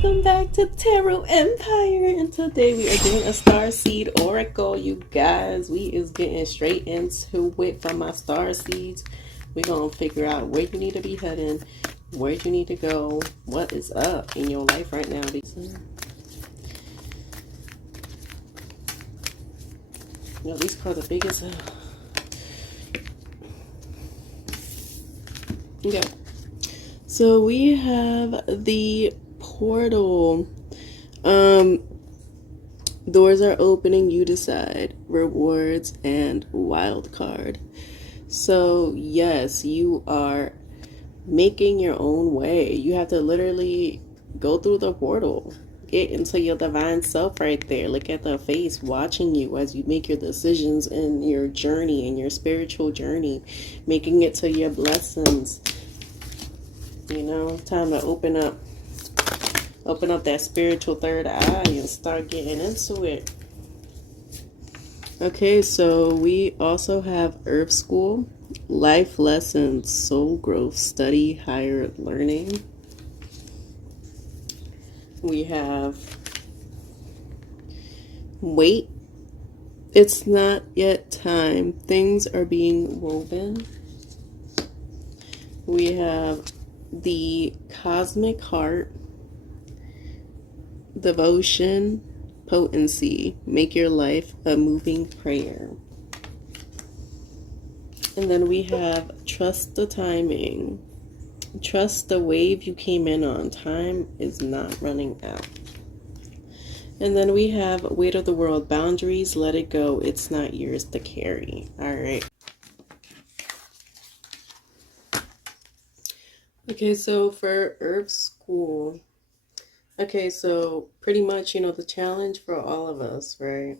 Welcome back to Tarot Empire, and today we are doing a Star Seed Oracle, you guys. We is getting straight into it from my Star Seeds. We're going to figure out where you need to be heading, where you need to go, what is up in your life right now. These cards are big as hell. Okay. So we have the portal. Doors are opening, you decide. Rewards and wild card. So yes, you are making your own way. You have to literally go through the portal. Get into your divine self right there. Look at the face watching you as you make your decisions in your journey, in your spiritual journey, making it to your blessings. You know, time to open up that spiritual third eye and start getting into it. Okay, so we also have Earth School, life lessons, soul growth, study, higher learning. We have wait, it's not yet time, things are being woven. We have the cosmic heart, devotion, potency, make your life a moving prayer. And then we have trust the timing, trust the wave you came in on, time is not running out. And then we have weight of the world, boundaries, let it go, it's not yours to carry. All right. Okay, so for Earth School, okay, so pretty much, you know, the challenge for all of us, right,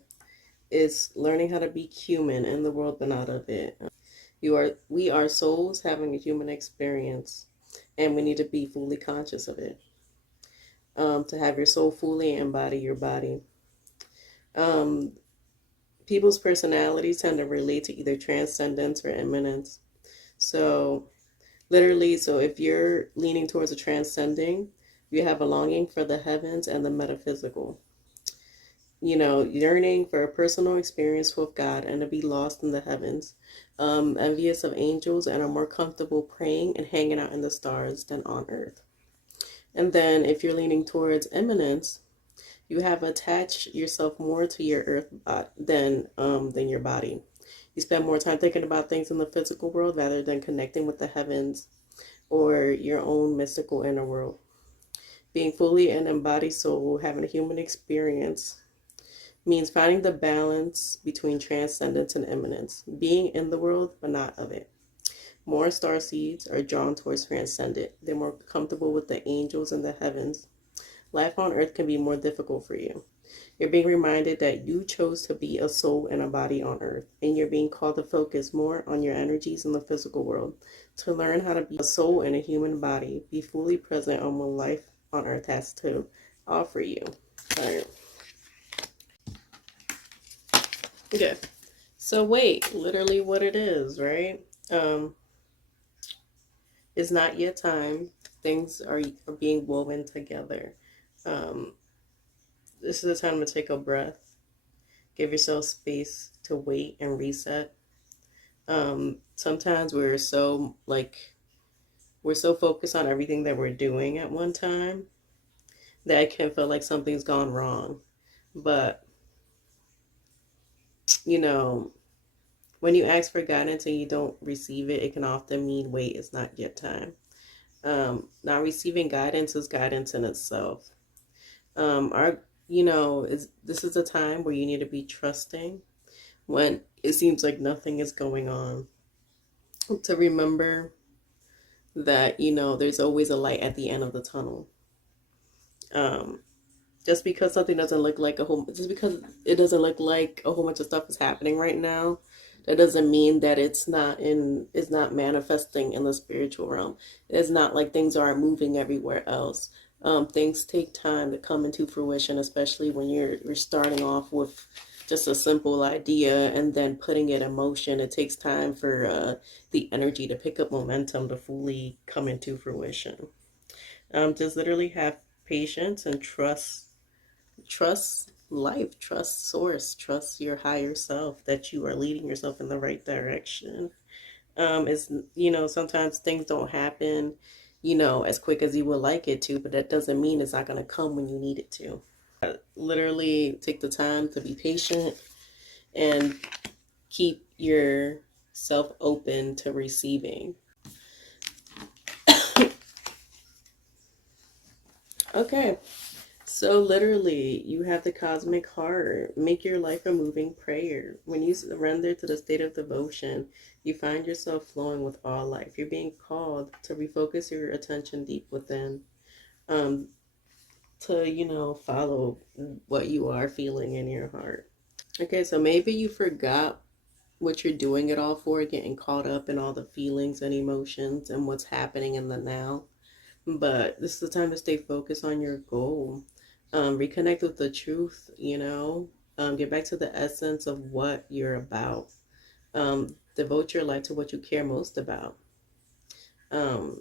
is learning how to be human in the world but not of it. We are souls having a human experience, and we need to be fully conscious of it. To have your soul fully embody your body. People's personalities tend to relate to either transcendence or immanence. So literally, so if you're leaning towards a transcending, you have a longing for the heavens and the metaphysical. You know, yearning for a personal experience with God and to be lost in the heavens. Envious of angels and are more comfortable praying and hanging out in the stars than on earth. And then if you're leaning towards immanence, you have attached yourself more to your earth than your body. You spend more time thinking about things in the physical world rather than connecting with the heavens or your own mystical inner world. Being fully an embodied soul, having a human experience, means finding the balance between transcendence and immanence, being in the world but not of it. More star seeds are drawn towards transcendent. They're more comfortable with the angels and the heavens. Life on earth can be more difficult for you. You're being reminded that you chose to be a soul and a body on earth, and you're being called to focus more on your energies in the physical world, to learn how to be a soul in a human body, be fully present on what life on earth has to offer you. All right. Okay. So wait, literally what it is, right? It's not yet time. Things are being woven together. This is the time to take a breath. Give yourself space to wait and reset. Sometimes we're so focused on everything that we're doing at one time that it can feel like something's gone wrong. But, you know, when you ask for guidance and you don't receive it, it can often mean wait, it's not yet time. Not receiving guidance is guidance in itself. This is a time where you need to be trusting when it seems like nothing is going on. To remember that, you know, there's always a light at the end of the tunnel. Just because something doesn't look like just because it doesn't look like a whole bunch of stuff is happening right now, that doesn't mean that it's not manifesting in the spiritual realm. It's not like things aren't moving everywhere else. Things take time to come into fruition, especially when you're starting off with just a simple idea and then putting it in motion. It takes time for the energy to pick up momentum to fully come into fruition. Just literally have patience, and trust life, trust source, trust your higher self that you are leading yourself in the right direction. It's, sometimes things don't happen, as quick as you would like it to, but that doesn't mean it's not going to come when you need it to. Literally take the time to be patient and keep yourself open to receiving. Okay. So literally, you have the cosmic heart. Make your life a moving prayer. When you surrender to the state of devotion, you find yourself flowing with all life. You're being called to refocus your attention deep within, um, to, follow what you are feeling in your heart. Okay, so maybe you forgot what you're doing it all for, getting caught up in all the feelings and emotions and what's happening in the now. But this is the time to stay focused on your goal. Reconnect with the truth, get back to the essence of what you're about. Devote your life to what you care most about. Um,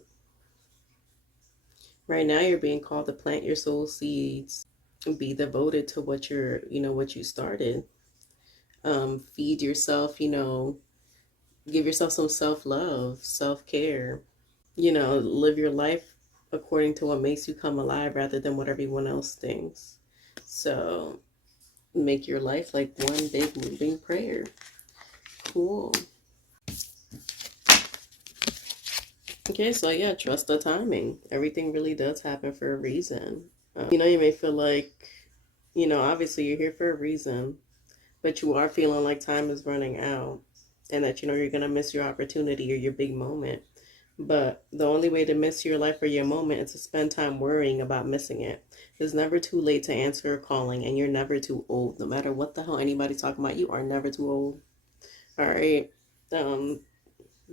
right now, you're being called to plant your soul seeds. Be devoted to what you started. Feed yourself, give yourself some self love, self care. Live your life according to what makes you come alive rather than what everyone else thinks. So make your life like one big moving prayer. Cool. Okay, so yeah, trust the timing. Everything really does happen for a reason. You may feel like, obviously you're here for a reason, but you are feeling like time is running out and that, you're going to miss your opportunity or your big moment. But the only way to miss your life or your moment is to spend time worrying about missing it. It's never too late to answer a calling, and you're never too old. No matter what the hell anybody's talking about, you are never too old. All right. Um,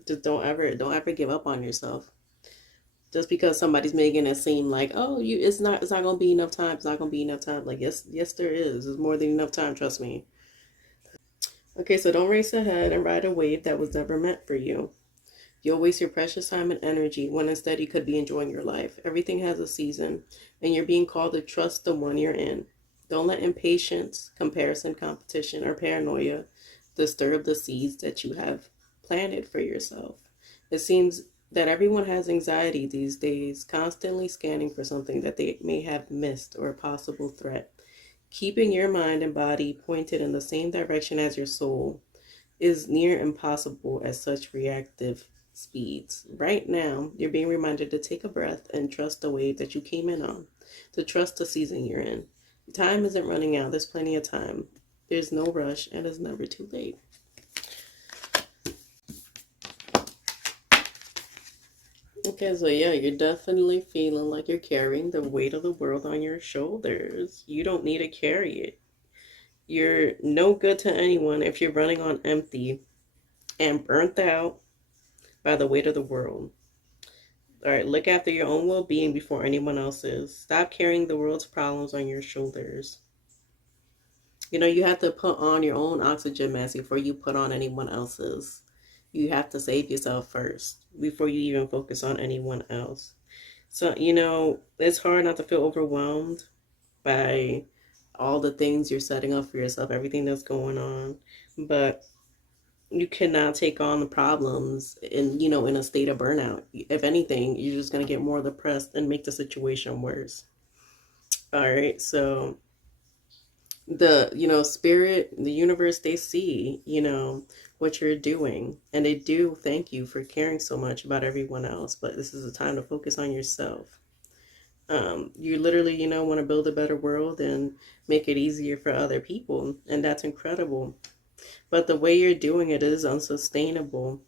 just don't ever give up on yourself. Just because somebody's making it seem like, oh, it's not gonna be enough time. It's not gonna be enough time. Like, yes, there is. There's more than enough time. Trust me. Okay, so don't race ahead and ride a wave that was never meant for you. You'll waste your precious time and energy when instead you could be enjoying your life. Everything has a season, and you're being called to trust the one you're in. Don't let impatience, comparison, competition, or paranoia disturb the seeds that you have planted for yourself. It seems that everyone has anxiety these days, constantly scanning for something that they may have missed or a possible threat. Keeping your mind and body pointed in the same direction as your soul is near impossible at such reactive speeds. Right now, you're being reminded to take a breath and trust the wave that you came in on, to trust the season you're in. Time isn't running out, there's plenty of time. There's no rush, and it's never too late. Okay, so yeah, you're definitely feeling like you're carrying the weight of the world on your shoulders. You don't need to carry it. You're no good to anyone if you're running on empty and burnt out by the weight of the world. All right, look after your own well being before anyone else's. Stop carrying the world's problems on your shoulders. You have to put on your own oxygen mask before you put on anyone else's. You have to save yourself first before you even focus on anyone else. So, it's hard not to feel overwhelmed by all the things you're setting up for yourself, everything that's going on. But you cannot take on the problems in a state of burnout. If anything, you're just going to get more depressed and make the situation worse. All right, so the spirit, the universe, they see what you're doing, and they do thank you for caring so much about everyone else, but this is a time to focus on yourself. You literally want to build a better world and make it easier for other people, and that's incredible, but the way you're doing it is unsustainable.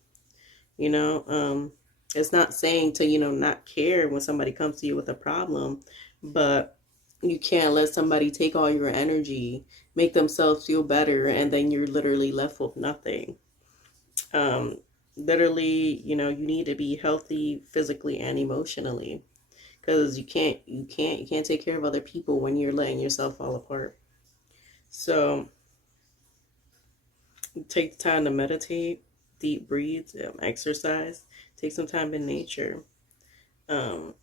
You know, it's not saying to, not care when somebody comes to you with a problem, but you can't let somebody take all your energy, make themselves feel better, and then you're literally left with nothing. Um, literally, you need to be healthy physically and emotionally, because you can't take care of other people when you're letting yourself fall apart. So take the time to meditate, deep breathe, exercise, take some time in nature. Um,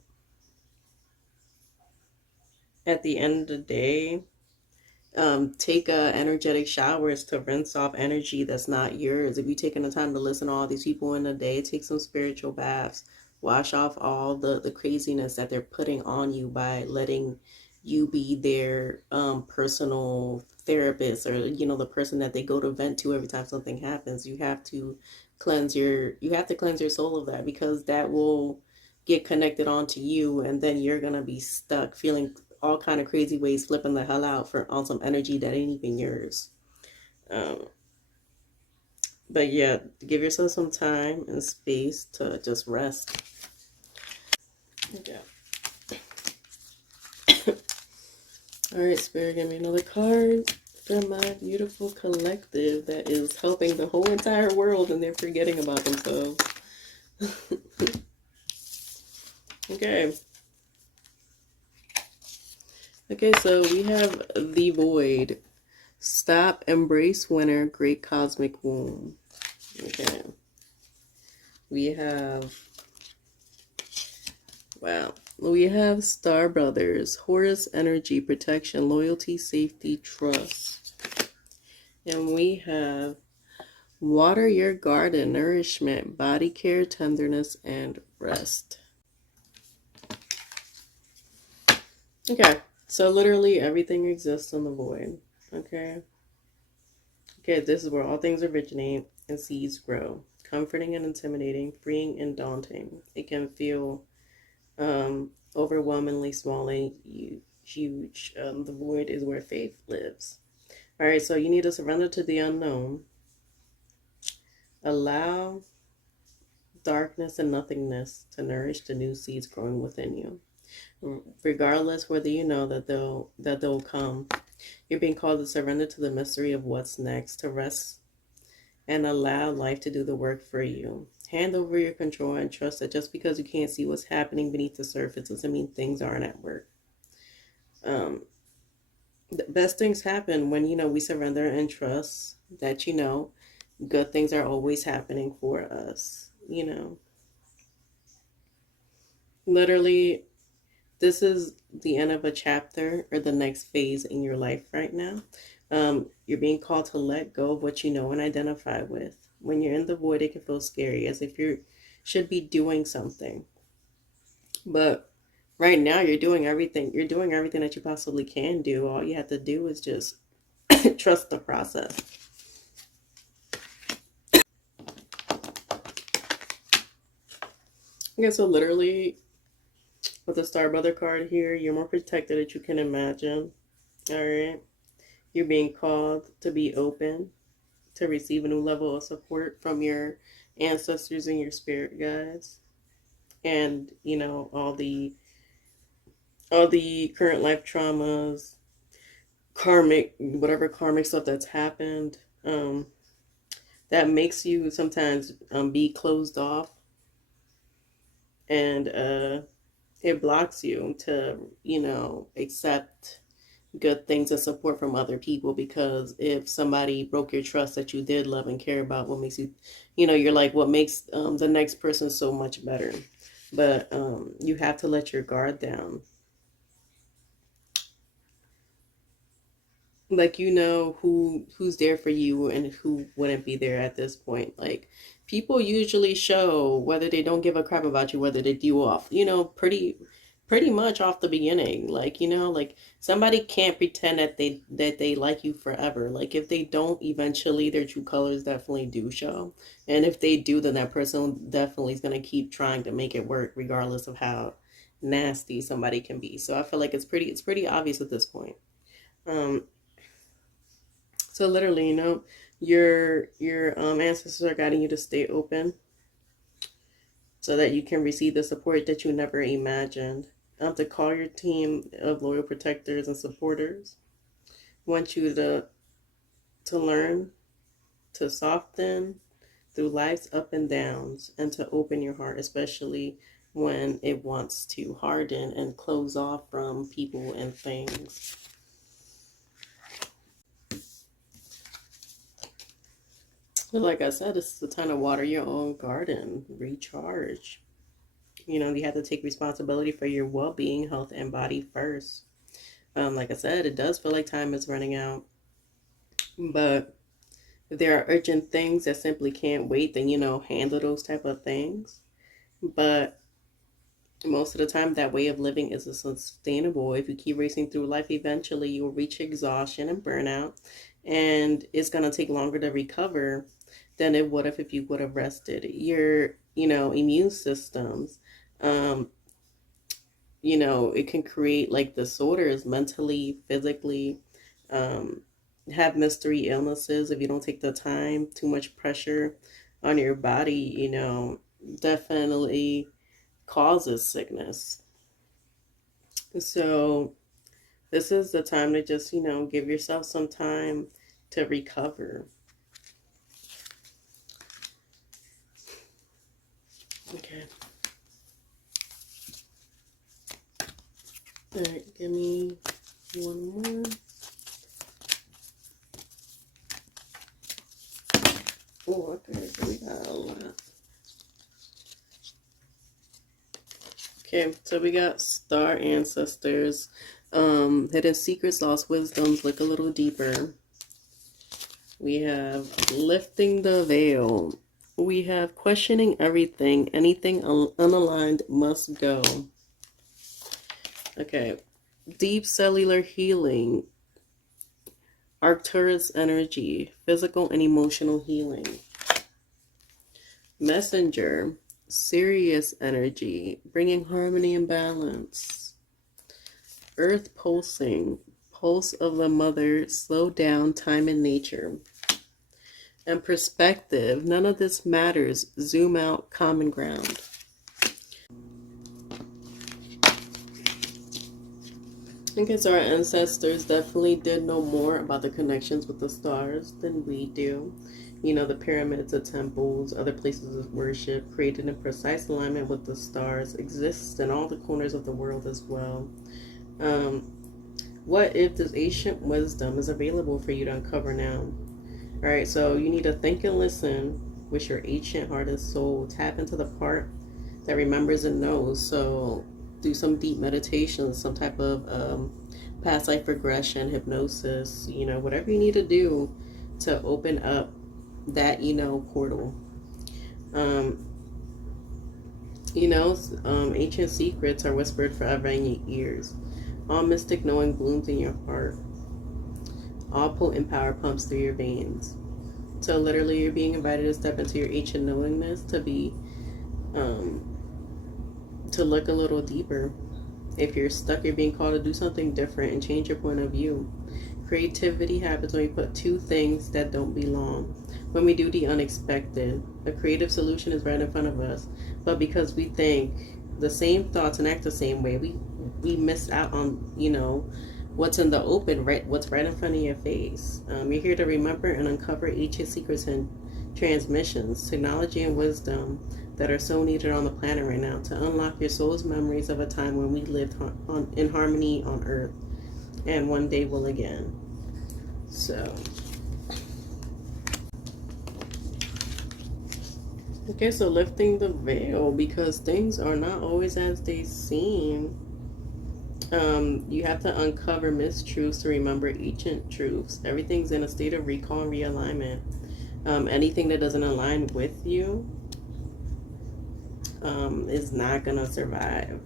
at the end of the day, take energetic showers to rinse off energy that's not yours. If you're taking the time to listen to all these people in a day, take some spiritual baths. Wash off all the craziness that they're putting on you by letting you be their personal therapist, or the person that they go to vent to every time something happens. You have to cleanse your soul of that, because that will get connected onto you, and then you're gonna be stuck feeling all kind of crazy ways, flipping the hell out for on some energy that ain't even yours. Um, but yeah, give yourself some time and space to just rest. Okay. All right, Spirit, give me another card for my beautiful collective that is helping the whole entire world and they're forgetting about themselves. Okay. Okay, so we have the Void. Stop, embrace winter, great cosmic womb. Okay. We have, wow. We have Star Brothers, Horus energy, protection, loyalty, safety, trust. And we have water your garden, nourishment, body care, tenderness, and rest. Okay, so literally everything exists in the void. Okay. Okay, this is where all things originate and seeds grow. Comforting and intimidating, freeing and daunting. It can feel overwhelmingly small and huge. The void is where faith lives. All right, so you need to surrender to the unknown. Allow darkness and nothingness to nourish the new seeds growing within you. Regardless whether you know that they'll come, you're being called to surrender to the mystery of what's next, to rest and allow life to do the work for you. Hand over your control and trust that just because you can't see what's happening beneath the surface doesn't mean things aren't at work. The best things happen when we surrender and trust that good things are always happening for us. Literally, this is the end of a chapter or the next phase in your life right now. You're being called to let go of what you know and identify with. When you're in the void, it can feel scary, as if you should be doing something. But right now, you're doing everything. You're doing everything that you possibly can do. All you have to do is just trust the process. Okay, so literally, with the Star Brother card here, you're more protected than you can imagine. All right. You're being called to be open, to receive a new level of support from your ancestors and your spirit guides. And, all the current life traumas, karmic, whatever karmic stuff that's happened, that makes you sometimes be closed off, and it blocks you to, accept good things and support from other people, because if somebody broke your trust that you did love and care about, what makes you, you're like, what makes the next person so much better. But you have to let your guard down. Like, who's there for you and who wouldn't be there at this point. Like, people usually show whether they don't give a crap about you, whether they do off, pretty much off the beginning. Like, like, somebody can't pretend that they like you forever. Like, if they don't, eventually their true colors definitely do show. And if they do, then that person definitely is going to keep trying to make it work, regardless of how nasty somebody can be. So I feel like it's pretty obvious at this point. um so literally, your ancestors are guiding you to stay open so that you can receive the support that you never imagined. To call your team of loyal protectors and supporters. Want you to learn to soften through life's up and downs, and to open your heart, especially when it wants to harden and close off from people and things. But like I said, it's the time to water your own garden, recharge. You have to take responsibility for your well being, health, and body first. Like I said, it does feel like time is running out, but if there are urgent things that simply can't wait, then handle those type of things. But most of the time, that way of living isn't sustainable. If you keep racing through life, eventually you will reach exhaustion and burnout, and it's going to take longer to recover than it would have if you would have rested. Your, immune systems, um, it can create like disorders mentally, physically, um, have mystery illnesses if you don't take the time. Too much pressure on your body, definitely causes sickness. So this is the time to just, give yourself some time to recover. Okay. All right, give me one more. Oh, okay, so we got a lot. Okay, so we got star ancestors, hidden secrets, lost wisdoms, look a little deeper. We have lifting the veil. We have questioning everything, anything unaligned must go. Okay, deep cellular healing, Arcturus energy, physical and emotional healing. Messenger, Sirius energy, bringing harmony and balance. Earth pulsing, pulse of the mother, slow down time and nature. And perspective, none of this matters, zoom out, common ground. Okay, so our ancestors definitely did know more about the connections with the stars than we do. The pyramids, the temples, other places of worship created in precise alignment with the stars exist in all the corners of the world as well. What if this ancient wisdom is available for you to uncover now? All right, so you need to think and listen with your ancient heart and soul. Tap into the part that remembers and knows. So do some deep meditation, some type of past life regression, hypnosis, whatever you need to do to open up that, portal. Ancient secrets are whispered forever in your ears. All mystic knowing blooms in your heart. All potent power pumps through your veins. So literally you're being invited to step into your ancient knowingness, to be to look a little deeper. If you're stuck, you're being called to do something different and change your point of view. Creativity happens when we put two things that don't belong. When we do the unexpected, a creative solution is right in front of us. But because we think the same thoughts and act the same way, we miss out on, what's in the open, right? What's right in front of your face. You're here to remember and uncover ancient secrets and transmissions, technology and wisdom that are so needed on the planet right now to unlock your soul's memories of a time when we lived in harmony on Earth, and one day will again. So, okay, so lifting the veil, because things are not always as they seem. You have to uncover mistruths to remember ancient truths. Everything's in a state of recall and realignment. Anything that doesn't align with you is not gonna survive.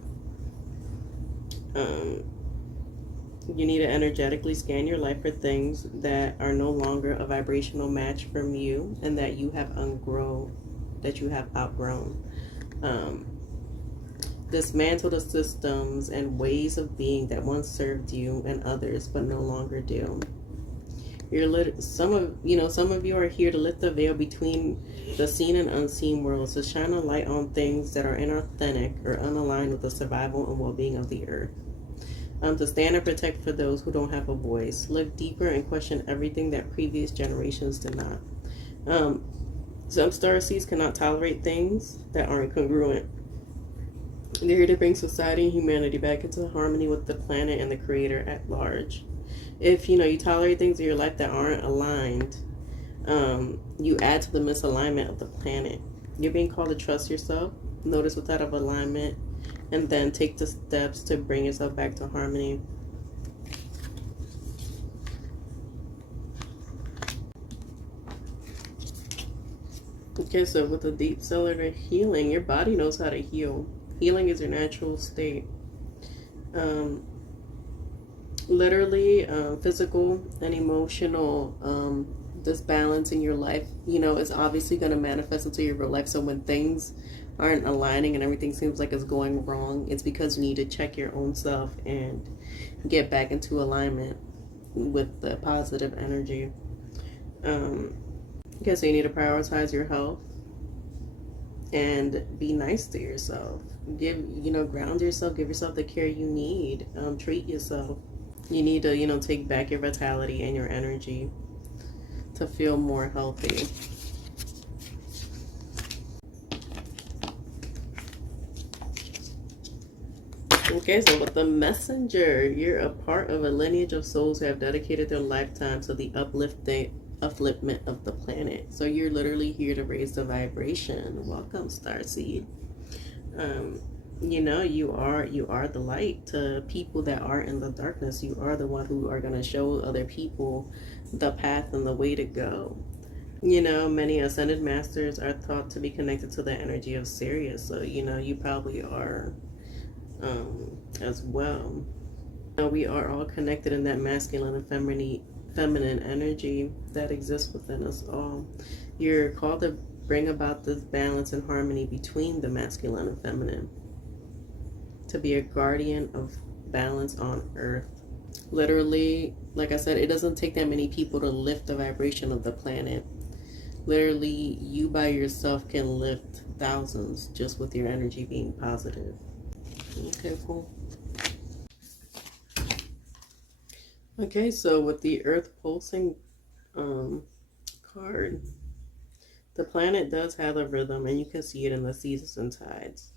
You need to energetically scan your life for things that are no longer a vibrational match from you and that you have outgrown. Dismantle the systems and ways of being that once served you and others but no longer do. Some of you are here to lift the veil between the seen and unseen worlds, to shine a light on things that are inauthentic or unaligned with the survival and well-being of the earth. To stand and protect for those who don't have a voice. Look deeper and question everything that previous generations did not. Some starseeds cannot tolerate things that aren't congruent. They're here to bring society and humanity back into harmony with the planet and the creator at large. If you tolerate things in your life that aren't aligned, you add to the misalignment of the planet. You're being called to trust yourself, notice what's out of alignment, and then take the steps to bring yourself back to harmony. Okay, so with the deep cellular healing, your body knows how to heal. Healing is your natural state. Um, Literally, physical and emotional disbalance in your life, is obviously going to manifest into your real life. So when things aren't aligning and everything seems like it's going wrong, it's because you need to check your own self and get back into alignment with the positive energy. Um, okay, so you need to prioritize your health and be nice to yourself. Ground yourself, give yourself the care you need, treat yourself. You need to, take back your vitality and your energy to feel more healthy. Okay, so with the messenger, you're a part of a lineage of souls who have dedicated their lifetime to the upliftment of the planet. So you're literally here to raise the vibration. Welcome, Starseed. Um, you are the light to people that are in the darkness. You are the one who are gonna show other people the path and the way to go. Many ascended masters are thought to be connected to the energy of Sirius, so you probably are as well. We are all connected in that masculine and feminine energy that exists within us all. You're called to bring about this balance and harmony between the masculine and feminine, to be a guardian of balance on earth. Literally, like I said, it doesn't take that many people to lift the vibration of the planet. Literally, you by yourself can lift thousands just with your energy being positive. Okay, cool. Okay, so with the Earth pulsing card, the planet does have a rhythm, and you can see it in the seasons and tides.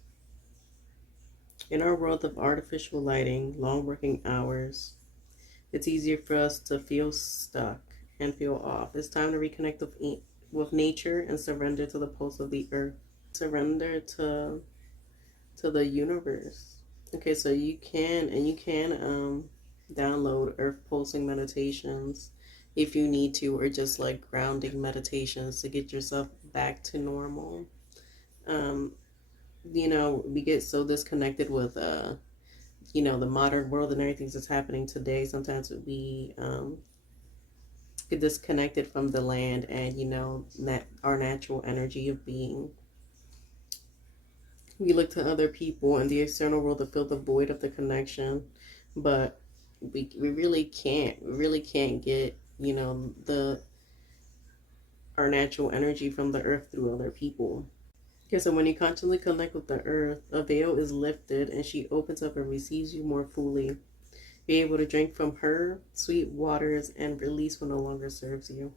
In our world of artificial lighting, long working hours, it's easier for us to feel stuck and feel off. It's time to reconnect with nature and surrender to the pulse of the earth. Surrender to the universe. Okay, so you can download earth pulsing meditations if you need to, or just like grounding meditations to get yourself back to normal. Um, we get so disconnected with the modern world and everything that's happening today. Sometimes we get disconnected from the land and that our natural energy of being. We look to other people and the external world to fill the void of the connection, but we really can't. We really can't get the our natural energy from the earth through other people. Okay, so when you consciously connect with the earth, a veil is lifted and she opens up and receives you more fully. Be able to drink from her sweet waters and release what no longer serves you.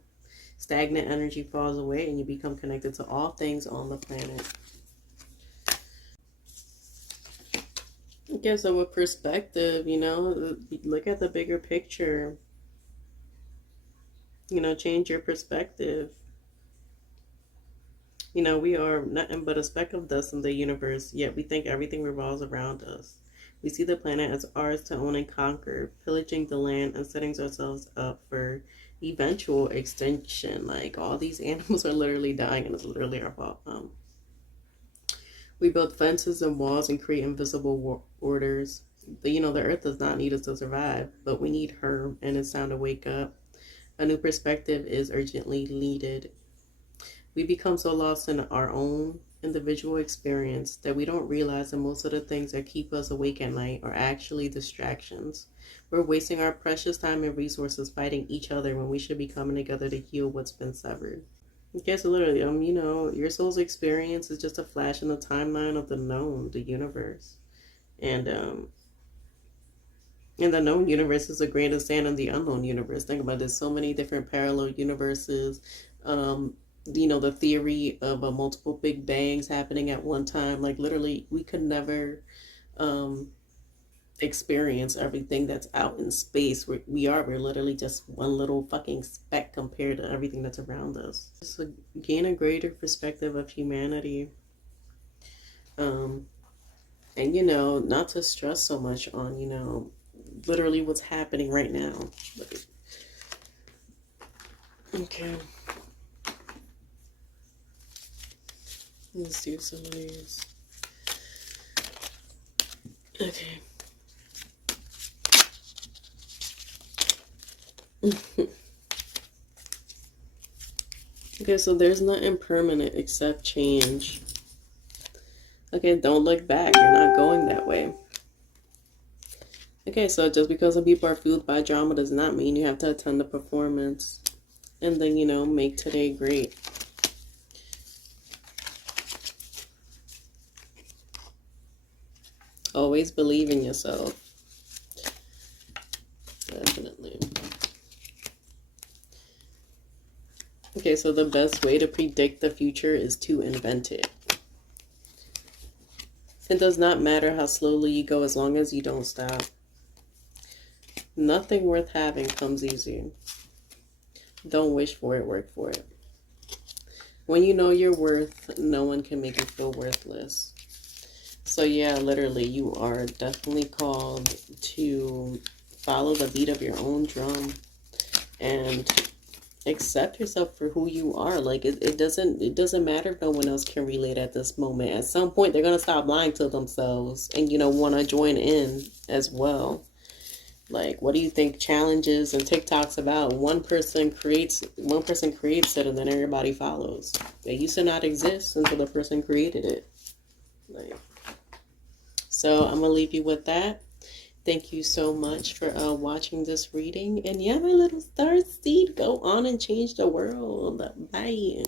Stagnant energy falls away and you become connected to all things on the planet. Okay, so with perspective, look at the bigger picture. Change your perspective. We are nothing but a speck of dust in the universe, yet we think everything revolves around us. We see the planet as ours to own and conquer, pillaging the land and setting ourselves up for eventual extinction. Like, all these animals are literally dying, and it's literally our fault. We build fences and walls and create invisible orders. The earth does not need us to survive, but we need her, and it's time to wake up. A new perspective is urgently needed. We become so lost in our own individual experience that we don't realize that most of the things that keep us awake at night are actually distractions. We're wasting our precious time and resources fighting each other when we should be coming together to heal what's been severed. Okay, so literally, your soul's experience is just a flash in the timeline of the known, the universe. And in the known universe is a grain of sand in the unknown universe. Think about this, so many different parallel universes. The theory of multiple big bangs happening at one time. Like, literally, we could never experience everything that's out in space. We're literally just one little fucking speck compared to everything that's around us. Just to gain a greater perspective of humanity. And not to stress so much on literally what's happening right now. Okay. Let's do some of these. Okay. Okay, so there's nothing permanent except change. Okay, don't look back. You're not going that way. Okay, so just because some people are fueled by drama does not mean you have to attend the performance. And then, make today great. Always believe in yourself. Definitely. Okay, so the best way to predict the future is to invent it. It does not matter how slowly you go as long as you don't stop. Nothing worth having comes easy. Don't wish for it, work for it. When you know your worth, no one can make you feel worthless. So yeah, literally, you are definitely called to follow the beat of your own drum and accept yourself for who you are. Like it doesn't matter if no one else can relate at this moment. At some point, they're gonna stop lying to themselves and want to join in as well. Like, what do you think challenges and TikToks about? One person creates it, and then everybody follows. They used to not exist until the person created it. Like, so I'm gonna leave you with that. Thank you so much for watching this reading. And yeah, my little star seed, go on and change the world. Bye.